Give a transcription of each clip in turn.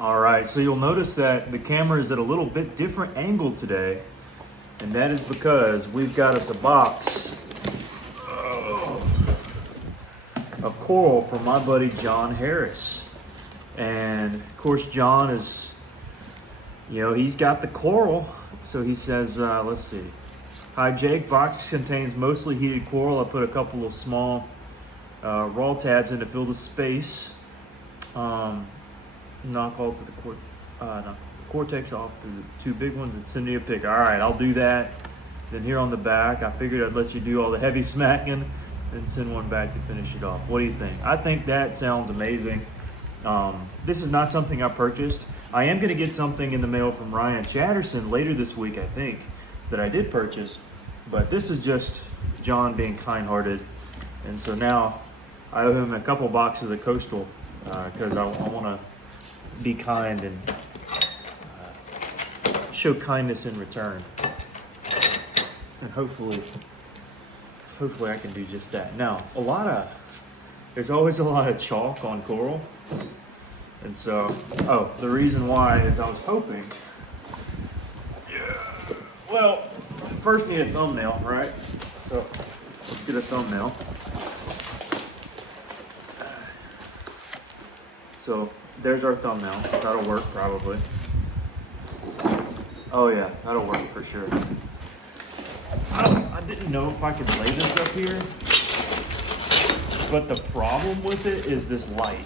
All right, so you'll notice that the camera is at a little bit different angle today, and that is because we've got us a box of coral from my buddy John Harris. And of course, John is, he's got the coral. So he says, let's see. Hi Jake, box contains mostly heated coral. I put a couple of small raw tabs in to fill the space. Knock all to the cortex off the two big ones and send me a pic. All right, I'll do that. Then here on the back, I figured I'd let you do all the heavy smacking and send one back to finish it off. What do you think? I think that sounds amazing. This is not something I purchased. I am gonna get something in the mail from Ryan Chatterson later this week, I think, that I did purchase. But this is just John being kind-hearted. And so now I owe him a couple boxes of Coastal because I wanna be kind and show kindness in return. And hopefully I can do just that. Now, there's always a lot of chalk on coral. And so, the reason why is I was hoping, well, first need a thumbnail, right? So let's get a thumbnail. So there's our thumbnail. That'll work probably. Oh yeah, that'll work for sure. I didn't know if I could lay this up here, but the problem with it is this light.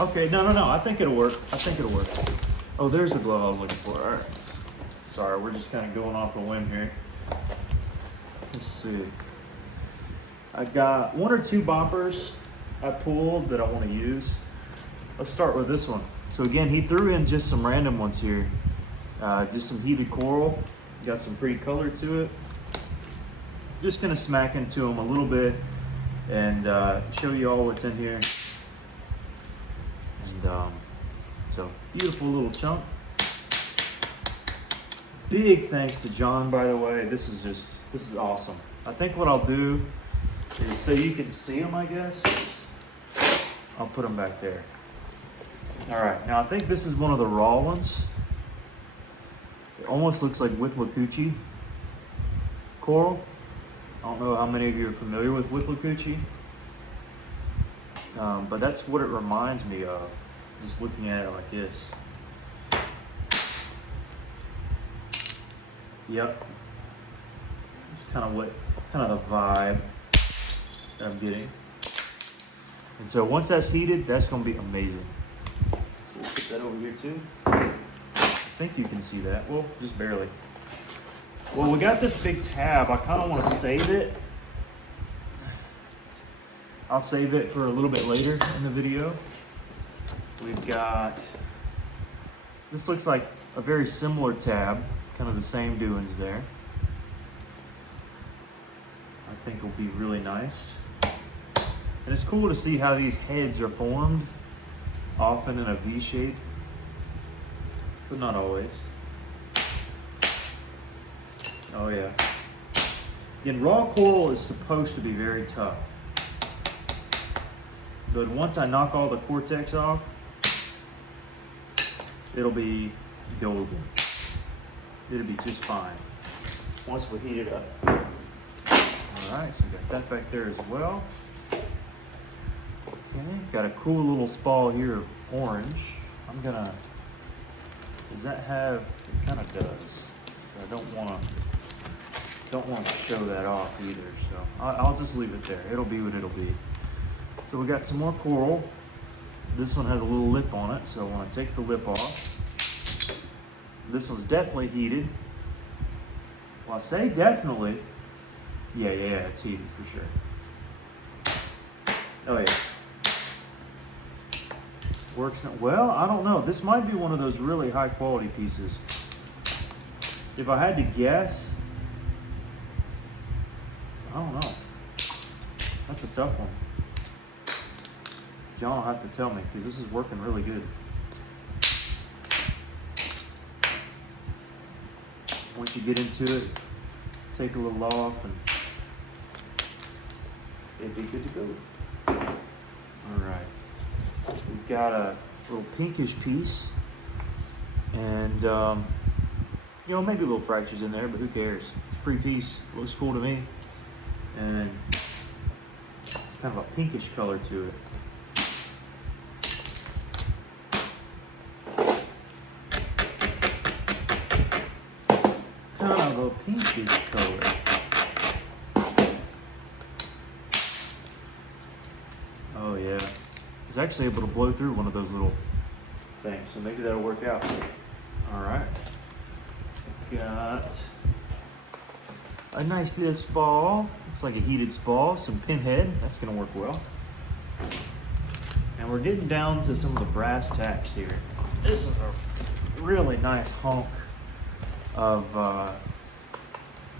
Okay, no, I think it'll work. Oh, there's the glove I was looking for. All right. Sorry, we're just kind of going off a whim here. Let's see. I got one or two boppers I pulled that I want to use. Let's start with this one. So again, he threw in just some random ones here. Just some heated coral. Got some pretty color to it. Just gonna smack into them a little bit and show you all what's in here. And so beautiful little chunk. Big thanks to John, by the way. This is awesome. I think what I'll do is so you can see them, I guess. I'll put them back there. All right, now I think this is one of the raw ones. It almost looks like Withlacoochee coral. I don't know how many of you are familiar with Withlacoochee, but that's what it reminds me of, just looking at it like this. Yep, it's kind of the vibe that I'm getting. And so once that's heated, that's gonna be amazing. We'll put that over here too. I think you can see that. Well, just barely. Well, we got this big tab. I kind of want to save it. I'll save it for a little bit later in the video. We've got, this looks like a very similar tab, kind of the same doings there. I think will be really nice. And it's cool to see how these heads are formed, often in a V shape, but not always. Oh yeah. Again, raw coral is supposed to be very tough. But once I knock all the cortex off, it'll be golden. It'll be just fine once we heat it up. All right, so we got that back there as well. Okay, got a cool little spall here of orange. Does that have, it kind of does. I don't want to show that off either, so I'll just leave it there. It'll be what it'll be. So we got some more coral. This one has a little lip on it, so I want to take the lip off. This one's definitely heated. Well, I say definitely. Yeah, it's heated for sure. Oh yeah. Works, well, I don't know. This might be one of those really high quality pieces. If I had to guess, I don't know. That's a tough one. John will have to tell me because this is working really good. Once you get into it, take a little off and it'd be good to go. All right. We've got a little pinkish piece, and you know, maybe a little fractures in there, but who cares? It's a free piece. Looks cool to me, and kind of a pinkish color to it. Kind of a pinkish color. Oh yeah, I was actually able to blow through one of those little things, so maybe that'll work out. All right, got a nice little spall. Looks like a heated spall, some pinhead. That's gonna work well. And we're getting down to some of the brass tacks here. This is a really nice hunk of,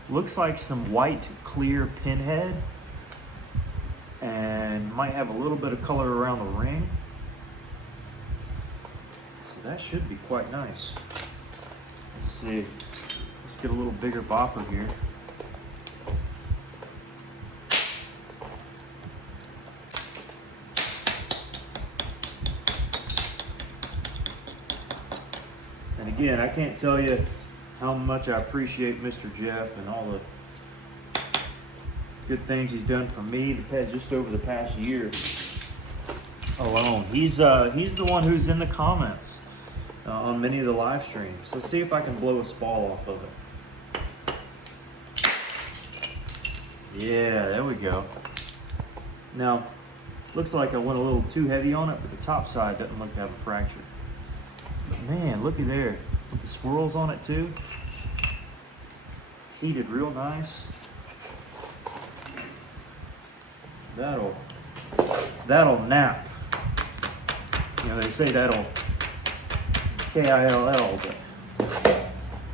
looks like some white clear pinhead, and might have a little bit of color around the ring. So that should be quite nice. Let's see. Let's get a little bigger bopper here. And again, I can't tell you how much I appreciate Mr. Jeff and all the good things he's done for me just over the past year alone. He's the one who's in the comments on many of the live streams. Let's see if I can blow a spall off of it. Yeah, there we go. Now, looks like I went a little too heavy on it, but the top side doesn't look to have a fracture. But man, looky there, with the swirls on it too. Heated real nice. That'll nap. You know, they say that'll K-I-L-L, but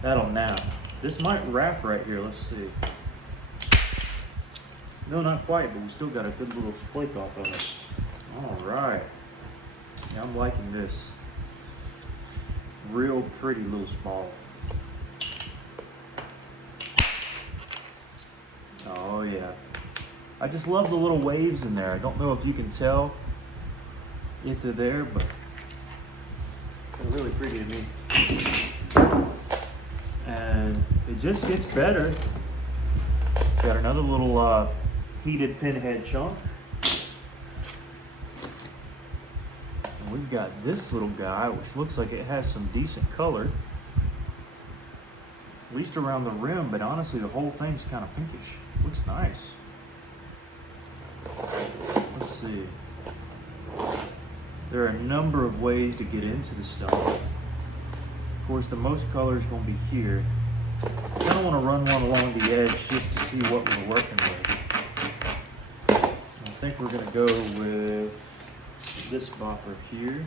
that'll nap. This might wrap right here. Let's see. No, not quite, but we still got a good little flake off of it. All right. Yeah, I'm liking this. Real pretty little spall. Oh yeah. I just love the little waves in there. I don't know if you can tell if they're there, but they're really pretty to me. And it just gets better. Got another little heated pinhead chunk. And we've got this little guy, which looks like it has some decent color. At least around the rim, but honestly the whole thing's kind of pinkish. Looks nice. Let's see. There are a number of ways to get into the stone. Of course, the most color is going to be here. I kind of want to run one along the edge just to see what we're working with. I think we're going to go with this bopper here.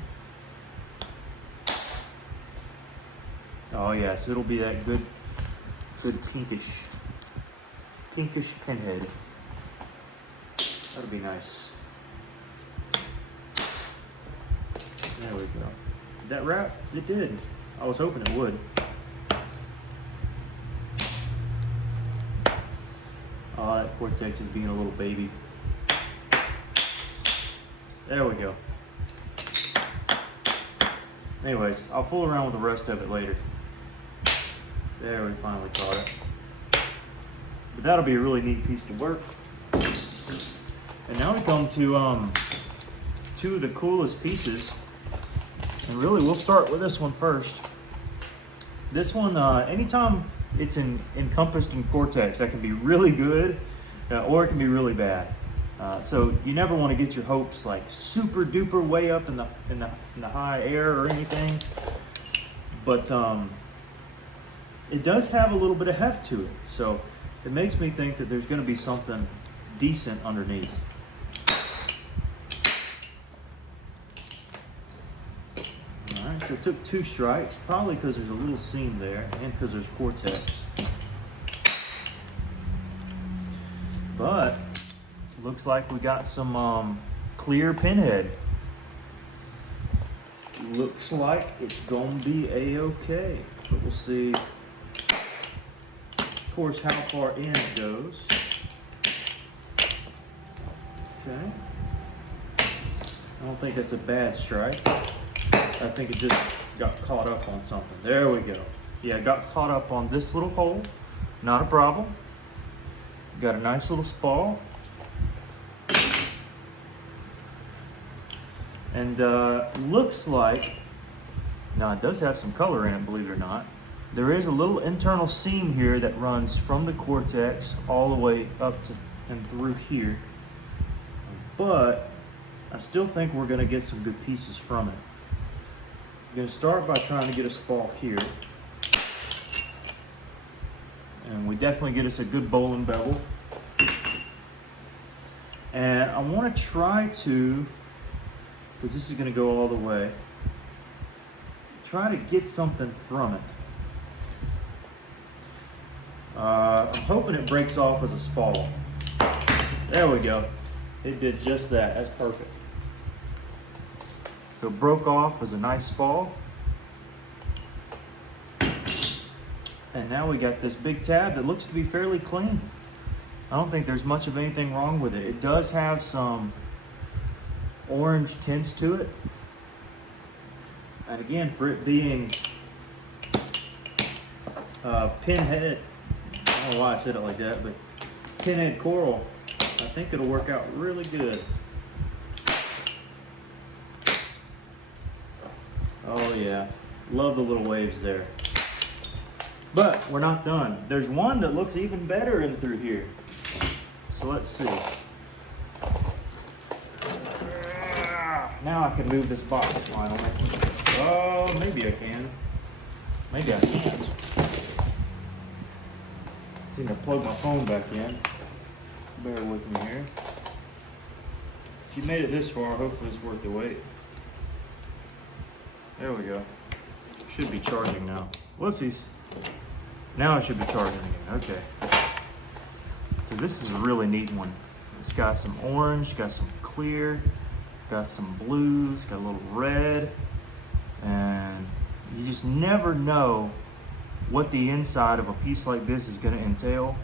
Oh yeah, so it'll be that good pinkish pinhead. That'll be nice. There we go. Did that wrap? It did. I was hoping it would. Oh, that Cortex is being a little baby. There we go. Anyways, I'll fool around with the rest of it later. There, we finally caught it. But that'll be a really neat piece to work. And now we come to two of the coolest pieces. And really, we'll start with this one first. This one, anytime it's encompassed in Cortex, that can be really good, or it can be really bad. So you never want to get your hopes like super duper way up in the high air or anything. But it does have a little bit of heft to it, so it makes me think that there's going to be something decent underneath. Alright, so it took 2 strikes, probably because there's a little seam there and because there's Cortex. But looks like we got some clear pinhead. Looks like it's gonna be a-okay, but we'll see, of course, how far in it goes. Okay. I don't think that's a bad strike. I think it just got caught up on something. There we go. Yeah, it got caught up on this little hole. Not a problem. Got a nice little spall. And looks like, now it does have some color in it, believe it or not. There is a little internal seam here that runs from the cortex all the way up to and through here. But I still think we're gonna get some good pieces from it. I'm gonna start by trying to get a spall here. And we definitely get us a good bowling bevel. And I wanna try to, because this is gonna go all the way, try to get something from it. I'm hoping it breaks off as a spall. There we go. It did just that. That's perfect. So it broke off as a nice spall. And now we got this big tab that looks to be fairly clean. I don't think there's much of anything wrong with it. It does have some orange tints to it. And again, for it being pinhead, I don't know why I said it like that, but pinhead coral, I think it'll work out really good. Oh yeah, love the little waves there. But we're not done. There's one that looks even better in through here. So let's see. Now I can move this box finally. Oh, maybe I can. Maybe I can't. I think I plugged my phone back in. Bear with me here. If you made it this far, hopefully it's worth the wait. There we go. Should be charging now. Whoopsies. Now it should be charging again. Okay. So this is a really neat one. It's got some orange, got some clear, got some blues, got a little red, and you just never know what the inside of a piece like this is going to entail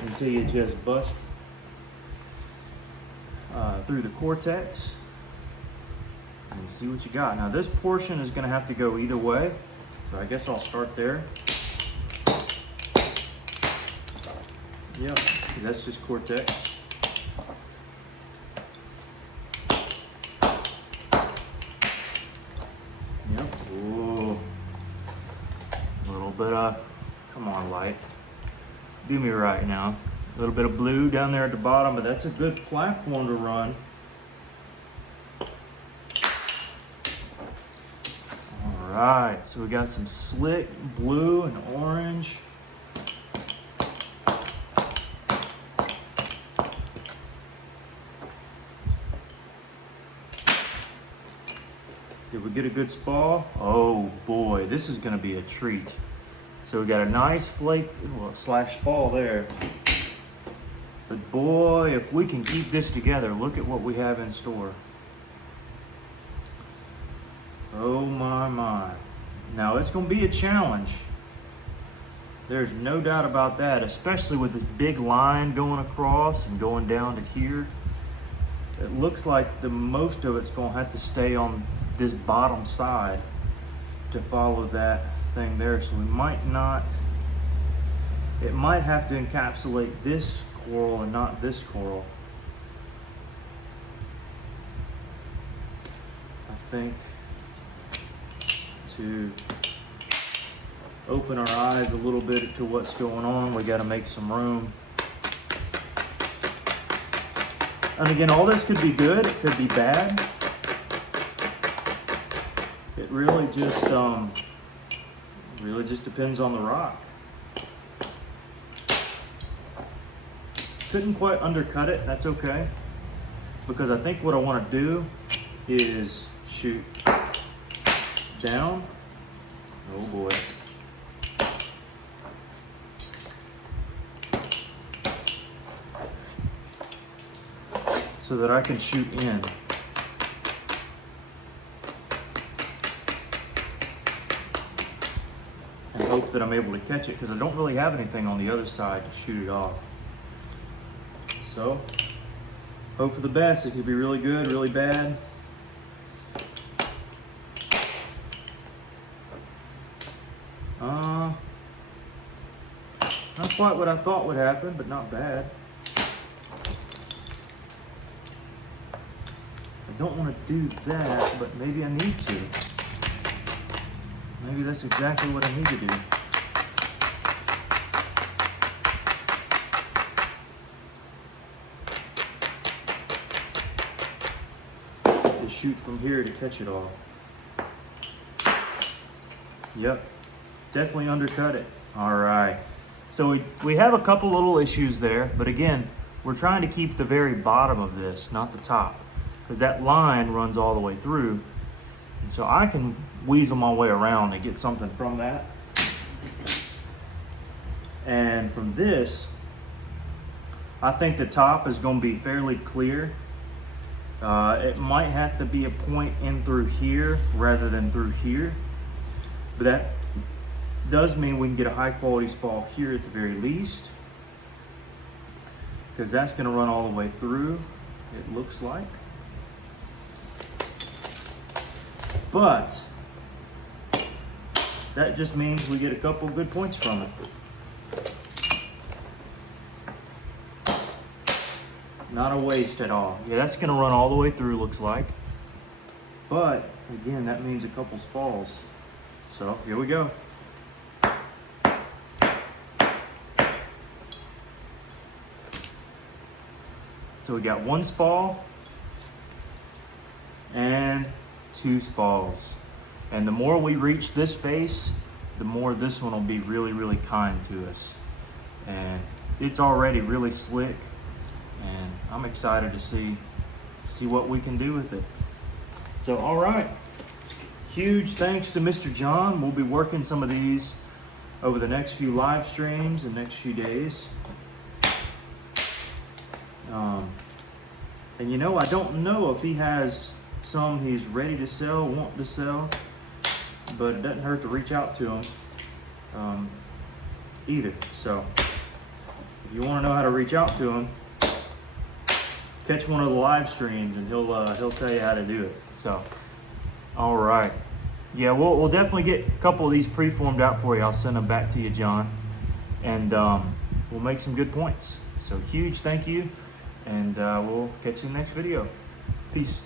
until you just bust through the cortex and see what you got. Now this portion is going to have to go either way, so I guess I'll start there. Yep, that's just cortex. Yep. Ooh. A little bit of, come on light, do me right now. A little bit of blue down there at the bottom, but that's a good platform to run. All right, so we got some slick blue and orange. Did we get a good spall? Oh boy, this is gonna be a treat. So we got a nice flake, well, slash spall there. But boy, if we can keep this together, look at what we have in store. Oh my, my. Now it's gonna be a challenge. There's no doubt about that, especially with this big line going across and going down to here. It looks like the most of it's gonna have to stay on this bottom side to follow that thing there. So we might not, it might have to encapsulate this coral and not this coral. I think to open our eyes a little bit to what's going on, we got to make some room. And again, all this could be good, it could be bad. It really just depends on the rock. Couldn't quite undercut it, that's okay. Because I think what I want to do is shoot down. Oh boy. So that I can shoot in. And hope that I'm able to catch it, because I don't really have anything on the other side to shoot it off. So, hope for the best. It could be really good, really bad. Not quite what I thought would happen, but not bad. I don't want to do that, but maybe I need to. Maybe that's exactly what I need to do. Just shoot from here to catch it all. Yep, definitely undercut it. All right. So we have a couple little issues there, but again, we're trying to keep the very bottom of this, not the top, because that line runs all the way through. And so I can weasel my way around and get something from that. And from this, I think the top is going to be fairly clear. It might have to be a point in through here rather than through here, but that does mean we can get a high quality spall here at the very least, because that's going to run all the way through, it looks like. But that just means we get a couple good points from it. Not a waste at all. Yeah, that's going to run all the way through, looks like. But again, that means a couple spalls. So here we go. So we got one spall and two spalls. And the more we reach this face, the more this one will be really, really kind to us. And it's already really slick, and I'm excited to see what we can do with it. So, all right. Huge thanks to Mr. John. We'll be working some of these over the next few live streams and next few days. And you know, I don't know if he has some he's ready to sell, want to sell, but it doesn't hurt to reach out to him either. So if you want to know how to reach out to him, catch one of the live streams and he'll tell you how to do it. So, all right. Yeah, we'll definitely get a couple of these preformed out for you. I'll send them back to you, John, and we'll make some good points. So huge thank you, and we'll catch you in the next video. Peace.